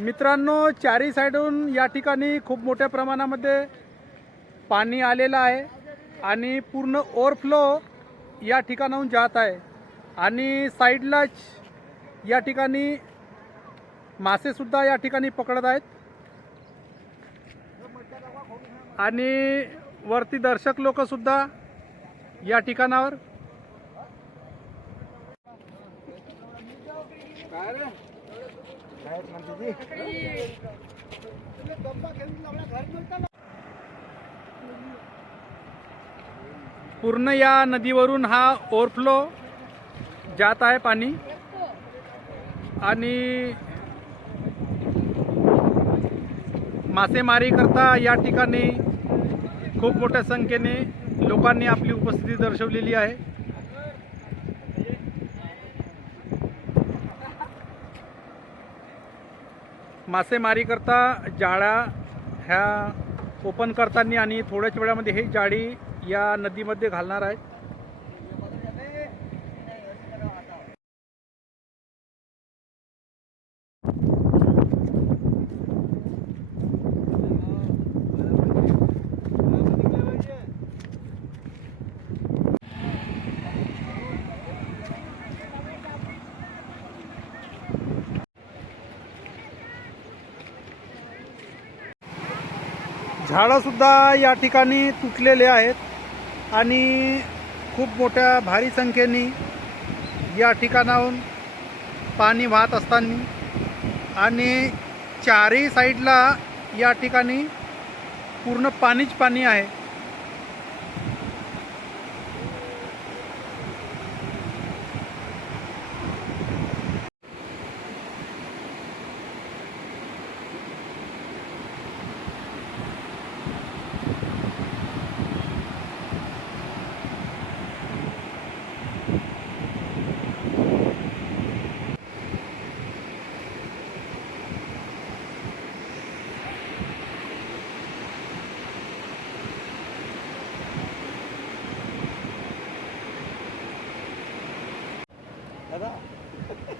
मित्रांनो चारी साईडून या ठिकाणी खूप मोठ्या प्रमाणामध्ये पाणी आलेलं आहे आणि पूर्ण ओव्हरफ्लो या ठिकाणाहून जात आहे. आणि साईडलाच या ठिकाणी मासेसुद्धा या ठिकाणी पकडत आहेत. आणि वरती दर्शक लोकसुद्धा या ठिकाणावर. पूर्ण या नदीवरून हा ओव्हरफ्लो जात आहे पाणी. आणि मासेमारी करता या ठिकाणी खूप मोठ्या संख्येने लोकांनी आपली उपस्थिती दर्शवलेली आहे. मासेमारी करता जाळ्या ह्या ओपन करताना आणि थोड्याच वेळामध्ये हे जाळी या नदीमध्ये घालणार आहेत. झाडंसुद्धा या ठिकाणी तुटलेले आहेत आणि खूप मोठ्या भारी संख्येने या ठिकाणाहून पाणी वाहत असताना आणि चारही साईडला या ठिकाणी पूर्ण पाणीच पाणी आहे. ये लोग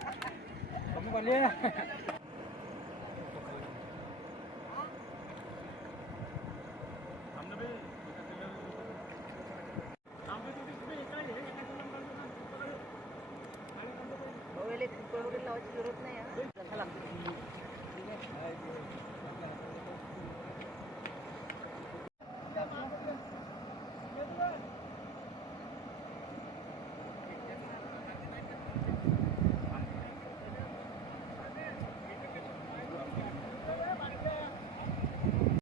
जरूरत नाही